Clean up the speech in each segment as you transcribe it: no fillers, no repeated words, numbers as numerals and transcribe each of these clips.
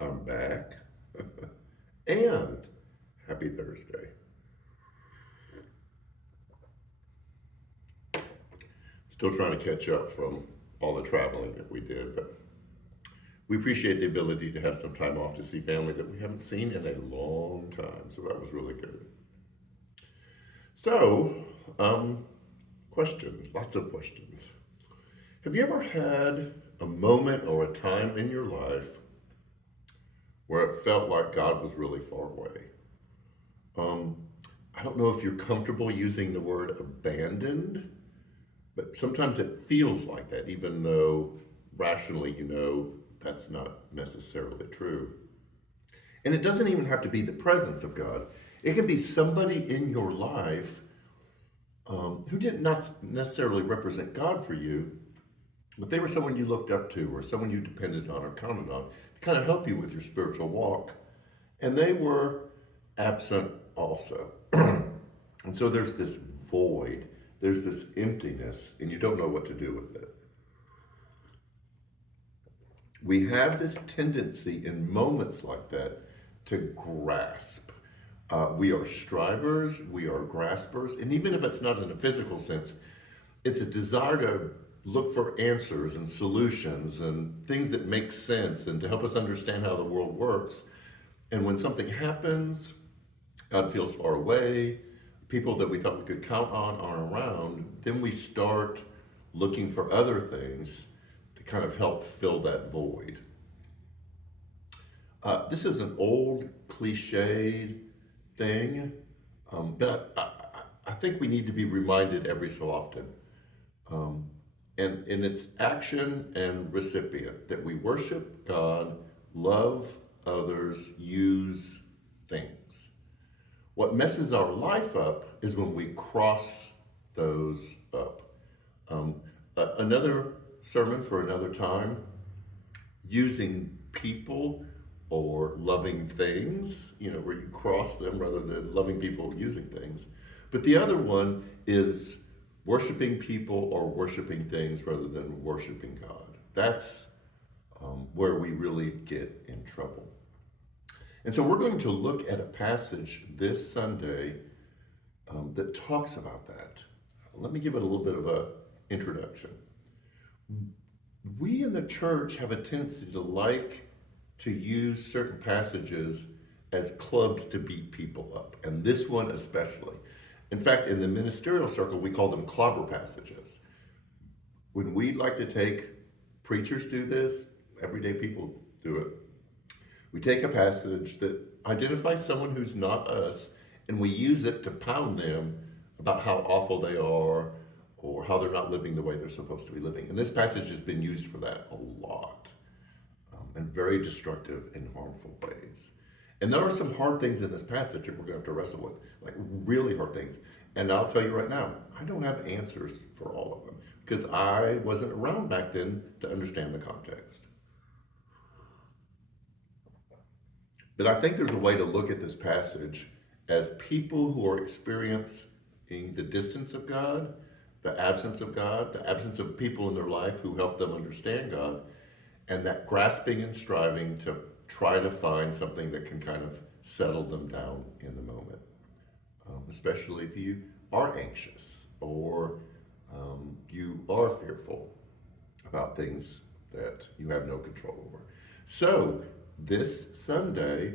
I'm back. And happy Thursday. Still trying to catch up from all the traveling that we did, but we appreciate the ability to have some time off to see family that we haven't seen in a long time. So that was really good. So, um, questions, lots of questions. Have you ever had a moment or a time in your life where it felt like God was really far away? Um, I don't know if you're comfortable using the word abandoned, but sometimes it feels like that, even though rationally you know that's not necessarily true. And it doesn't even have to be the presence of God, it can be somebody in your life who didn't necessarily represent God for you, but they were someone you looked up to or someone you depended on or counted on to kind of help you with your spiritual walk. And they were absent also. And so there's this void, there's this emptiness, and you don't know what to do with it. We have this tendency in moments like that to grasp. We are strivers, we are graspers, and even if it's not in a physical sense, it's a desire to look for answers and solutions and things that make sense and to help us understand how the world works. And when something happens, God feels far away, people that we thought we could count on aren't around, then we start looking for other things to kind of help fill that void. This is an old cliched thing, but I think we need to be reminded every so often. Um, and in its action and recipient, that we worship God, love others, use things. What messes our life up is when we cross those up. Um, another sermon for another time, using people or loving things, where you cross them rather than loving people using things. But the other one is worshiping people or worshiping things rather than worshiping God. That's where we really get in trouble. And so we're going to look at a passage this Sunday that talks about that. Let me give it a little bit of an introduction. We in the church have a tendency to like to use certain passages as clubs to beat people up, and this one especially. In fact, in the ministerial circle, we call them clobber passages. When we like to take, preachers do this, everyday people do it. We take a passage that identifies someone who's not us, and we use it to pound them about how awful they are or how they're not living the way they're supposed to be living. And this passage has been used for that a lot, in very destructive and harmful ways. And there are some hard things in this passage that we're going to have to wrestle with, like really hard things. And I'll tell you right now, I don't have answers for all of them because I wasn't around back then to understand the context. But I think there's a way to look at this passage as people who are experiencing the distance of God, the absence of God, the absence of people in their life who help them understand God, and that grasping and striving to try to find something that can kind of settle them down in the moment, especially if you are anxious or you are fearful about things that you have no control over. So, this Sunday,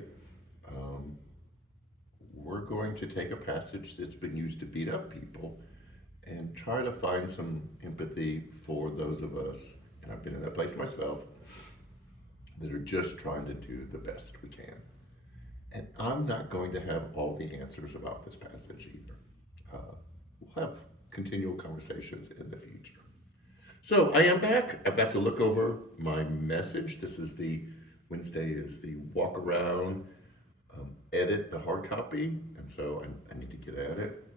um, we're going to take a passage that's been used to beat up people and try to find some empathy for those of us, and I've been in that place myself, that are just trying to do the best we can. And I'm not going to have all the answers about this passage either. We'll have continual conversations in the future. So I am back. I've got to look over my message. This is the Wednesday is the walk around, edit the hard copy, and so I need to get at it.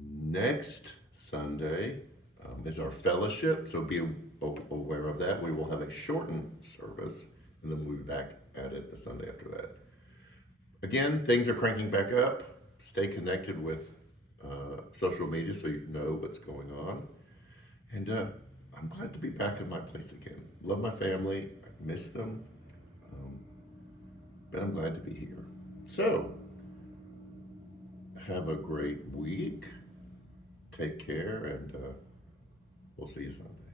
Next Sunday is our fellowship, so be aware of that. We will have a shortened service, and then we'll be back at it the Sunday after that. Again, things are cranking back up. Stay connected with social media so you know what's going on. And I'm glad to be back in my place again. Love my family. I miss them, um, but I'm glad to be here. So, have a great week. Take care, and we'll see you Sunday.